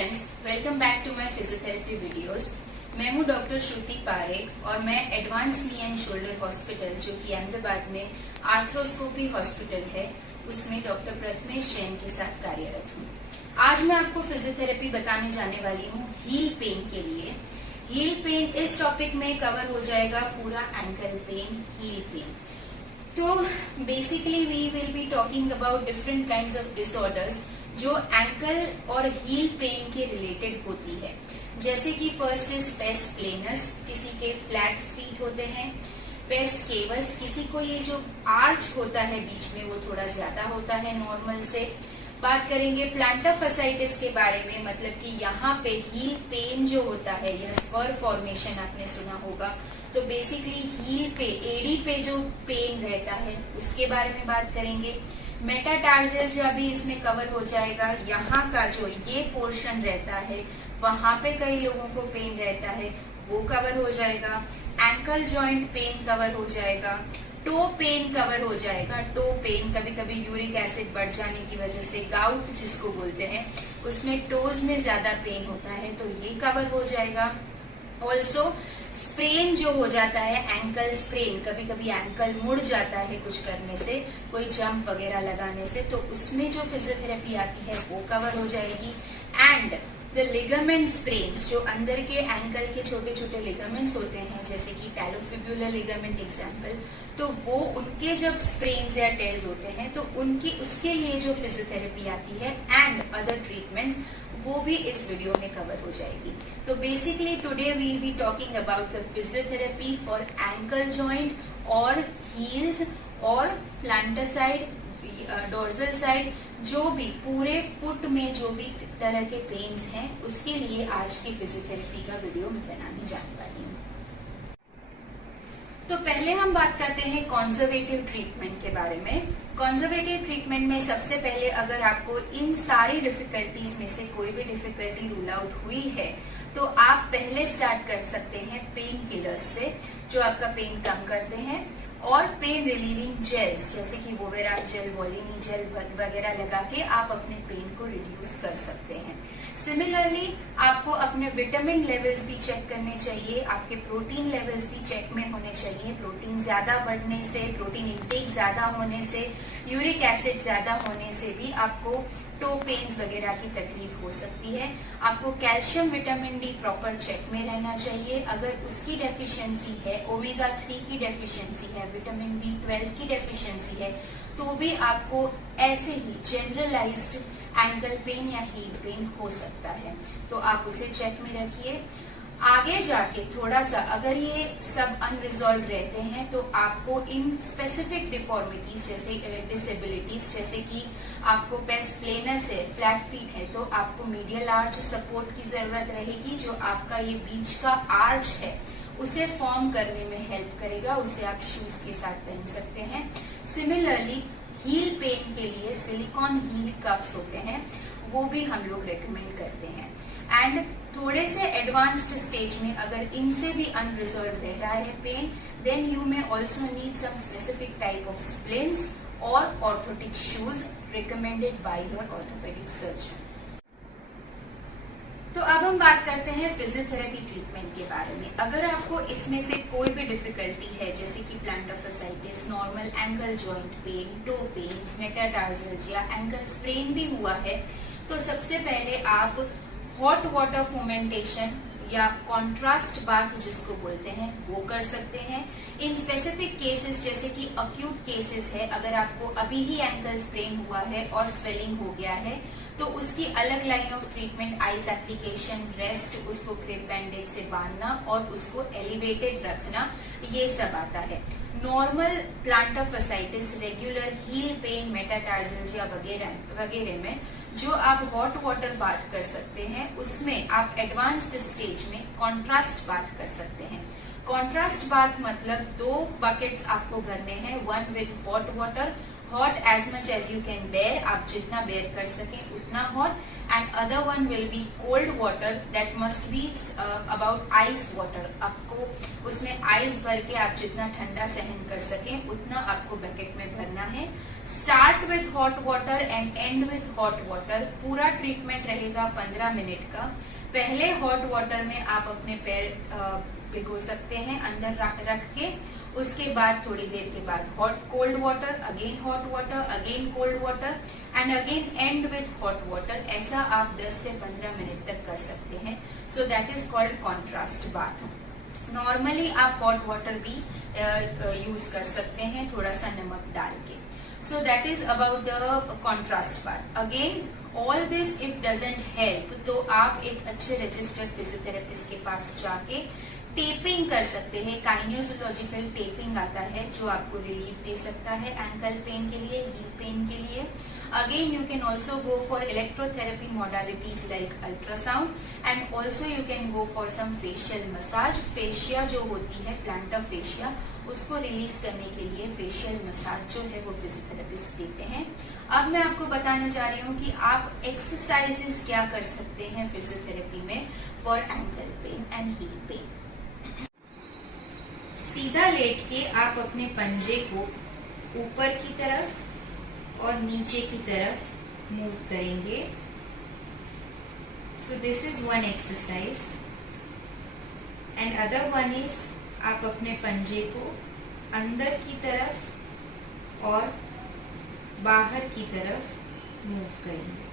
Friends, welcome back to my physiotherapy videos. मैं हूं doctor Shruti Parekh और मैं advance knee and shoulder hospital जो कि अहमदाबाद में आर्थ्रोस्कोपी हॉस्पिटल है उसमें डॉक्टर प्रथमेश जैन के साथ कार्यरत हूं। आज मैं आपको फिजियोथेरेपी बताने जाने वाली हूं हील पेन के लिए। हील पेन इस टॉपिक में कवर हो जाएगा पूरा एंकल पेन, हील पेन। तो basically we will be talking about different kinds of disorders जो एंकल और हील पेन के रिलेटेड होती है। जैसे कि फर्स्ट इज पेस प्लेनस, किसी के फ्लैट फीट होते हैं। पेस केवस, किसी को ये जो आर्च होता है बीच में वो थोड़ा ज्यादा होता है नॉर्मल से। बात करेंगे प्लांटर फसाइटिस के बारे में, मतलब कि यहाँ पे हील पेन जो होता है या स्पर फॉर्मेशन आपने सुना होगा। तो बेसिकली हील पे, एडी पे जो पेन रहता है उसके बारे में बात करेंगे। मेटाटार्जल भी इसमें कवर हो जाएगा। यहाँ का जो ये पोर्शन रहता है वहां पे कई लोगों को पेन रहता है, वो कवर हो जाएगा। एंकल जॉइंट पेन कवर हो जाएगा। टो पेन कवर हो जाएगा। टो पेन कभी कभी यूरिक एसिड बढ़ जाने की वजह से, गाउट जिसको बोलते हैं, उसमें टोज में ज्यादा पेन होता है तो ये कवर हो जाएगा। ऑल्सो स्प्रेन जो हो जाता है, एंकल स्प्रेन, कभी कभी एंकल मुड़ जाता है कुछ करने से, कोई जंप वगैरह लगाने से, तो उसमें जो फिजियोथेरेपी आती है वो कवर हो जाएगी। एंड द लिगामेंट स्प्रेन्स, जो अंदर के एंकल के छोटे छोटे लिगामेंट्स होते हैं, जैसे कि टैलोफिब्युलर लिगामेंट एग्जाम्पल, तो वो उनके जब स्प्रेन्स या टेयर्स होते हैं तो उनकी उसके लिए जो फिजियोथेरेपी आती है एंड अदर ट्रीटमेंट्स, वो भी इस वीडियो में कवर हो जाएगी। तो basically today we will be talking about the physiotherapy for ankle joint और हील्स और प्लांटर साइड, डोर्सल साइड, जो भी पूरे फुट में जो भी तरह के पेन्स हैं उसके लिए आज की फिजियोथेरेपी का वीडियो मैं बनाने जाने वाली हूँ। तो पहले हम बात करते हैं कंजर्वेटिव ट्रीटमेंट के बारे में। कंजर्वेटिव ट्रीटमेंट में सबसे पहले अगर आपको इन सारी डिफिकल्टीज में से कोई भी डिफिकल्टी रूल आउट हुई है तो आप पहले स्टार्ट कर सकते हैं पेन किलर्स से, जो आपका पेन कम करते हैं, और पेन रिलीविंग जेल्स जैसे कि वोवेराल जेल, वोलिनी जेल वगैरह लगा के आप अपने पेन को रिड्यूस कर सकते हैं। सिमिलरली आपको अपने विटामिन लेवल्स भी चेक करने चाहिए, आपके प्रोटीन लेवल्स भी चेक में होने चाहिए। प्रोटीन ज्यादा बढ़ने से, प्रोटीन इंटेक ज्यादा होने से, यूरिक एसिड ज्यादा होने से भी आपको टो पेन्स वगैरह की तकलीफ हो सकती है। आपको calcium, vitamin D proper check में रहना चाहिए। अगर उसकी डेफिशिएंसी है, ओमेगा 3 की डेफिशिएंसी है, विटामिन B12 की डेफिशिएंसी है, तो भी आपको ऐसे ही जनरलाइज्ड एंकल पेन या हील पेन हो सकता है, तो आप उसे चेक में रखिए। आगे जाके थोड़ा सा अगर ये सब अनरिजॉल्व रहते हैं तो आपको इन स्पेसिफिक डिफॉर्मिटीज जैसे डिसेबिलिटीज, जैसे कि आपको पेस प्लेनस है, फ्लैट फीट है, तो आपको मीडियल आर्च सपोर्ट की जरूरत रहेगी। जो आपका ये बीच का आर्च है उसे फॉर्म करने में हेल्प करेगा, उसे आप शूज के साथ पहन सकते हैं। सिमिलरली हील पेन के लिए सिलिकॉन हील कप्स होते हैं, वो भी हम लोग रेकमेंड करते हैं। एंड थोड़े से एडवांस्ड स्टेज में अगर इनसे भी अनरिजॉल्व रह रहा है pain, then you may also need some specific type of splints और orthotic shoes recommended by your orthopaedic surgeon. तो अब हम बात करते हैं फिजियोथेरेपी ट्रीटमेंट के बारे में। अगर आपको इसमें से कोई भी डिफिकल्टी है, जैसे कि plantar fasciitis, normal ankle joint pain, toe pains, metatarsal या एंकल स्प्रेन भी हुआ है, तो सबसे पहले आप हॉट वाटर फोमेंटेशन या कॉन्ट्रास्ट बाथ जिसको बोलते हैं वो कर सकते हैं। इन स्पेसिफिक केसेस जैसे कि अक्यूट केसेस है, अगर आपको अभी ही एंकल स्प्रेन हुआ है और स्वेलिंग हो गया है तो उसकी अलग line of treatment, ice application, rest, उसको क्रेप बैंडेज से बांधना और उसको एलिवेटेड रखना, ये सब आता है। Normal plantar fasciitis, regular heel pain, metatarsal वगैरह में जो आप हॉट वाटर बाथ कर सकते हैं, उसमें आप एडवांस्ड स्टेज में कॉन्ट्रास्ट बाथ कर सकते हैं। कॉन्ट्रास्ट बाथ मतलब 2 बकेट्स आपको भरने हैं, 1 with hot water, hot as much as you can bear, आप जितना बेयर कर सकें उतना hot, and other one will be cold water that must be about ice water. आपको उसमें आइस भर के आप जितना ठंडा सहन कर सकें उतना आपको बकेट में भरना है. Start with hot water and and with hot water. पूरा ट्रीटमेंट रहेगा 15 मिनट का. पहले हॉट वाटर में आप अपने पैर भिगो सकते हैं अंदर रख के. उसके बाद थोड़ी देर के बाद cold water, again hot water, again cold water and again and with hot water. ऐसा आप 10 से 15 मिनट तक कर सकते हैं. So that is called contrast bath. Normally आप हॉट वाटर भी यूज कर सकते हैं थोड़ा सा नमक डाल के. So that is about the contrast bath. Again all this if doesn't help तो आप एक अच्छे रजिस्टर्ड फिजियोथेरेपिस्ट के पास जाके टेपिंग कर सकते हैं. काइनेजियोलॉजिकल टेपिंग आता है जो आपको रिलीफ दे सकता है एंकल पेन के लिए, हील पेन के लिए. Again you can also go for electrotherapy modalities like ultrasound and also you can go for some fascial massage. Fascia जो होती है, प्लांटर फेशिया, उसको रिलीज करने के लिए फेशियल मसाज जो है वो फिजियोथेरेपिस्ट देते हैं. अब मैं आपको बताने जा रही हूँ कि आप एक्सरसाइजेस क्या कर सकते हैं फिजियोथेरेपी में for ankle pain and heel pain. सीधा लेट के आप अपने पंजे को ऊपर की तरफ और नीचे की तरफ मूव करेंगे. So this is one exercise and other one is आप अपने पंजे को अंदर की तरफ और बाहर की तरफ मूव करेंगे.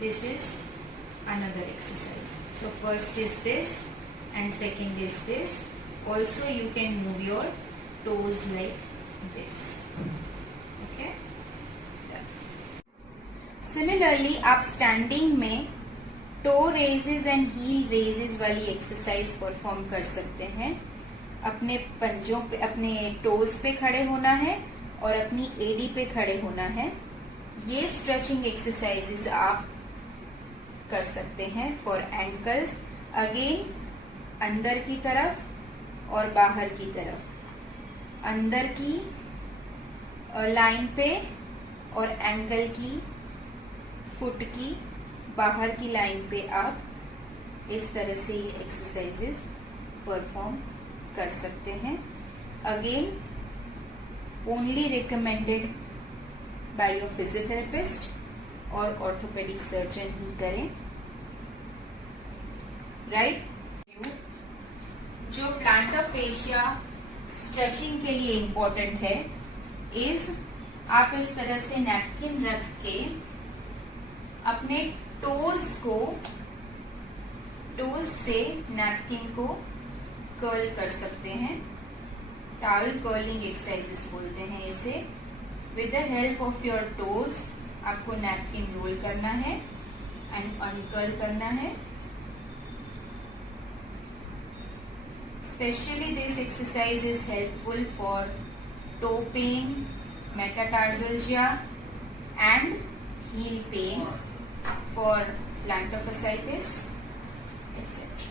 This is another exercise. So first is this and second is this. Also you can move your toes like this. Okay. Similarly आप standing में toe raises and heel raises वाली एक्सरसाइज परफॉर्म कर सकते हैं. अपने पंजों पे, अपने टोज पे खड़े होना है और अपनी एडी पे खड़े होना है. ये स्ट्रेचिंग एक्सरसाइजेस आप कर सकते हैं फॉर एंकल्स. अगेन अंदर की तरफ और बाहर की तरफ. अंदर की लाइन पे और एंकल की, फुट की बाहर की लाइन पे आप इस तरह से ये एक्सरसाइजेस परफॉर्म कर सकते हैं. Again only recommended by your physiotherapist और ऑर्थोपेडिक सर्जन ही करें. राइट. जो प्लांटर फेशिया स्ट्रेचिंग के लिए इंपॉर्टेंट है इज आप इस तरह से नैपकिन रख के अपने टोज से नैपकिन को कर्ल कर सकते हैं. टावल कर्लिंग एक्सरसाइजेस बोलते हैं इसे. With the help of your toes आपको नैपकिन रोल करना है एंड अनकर्ल करना है. Specially this exercise is helpful for toe pain, metatarsalgia and heel pain, for plantar fasciitis, etc.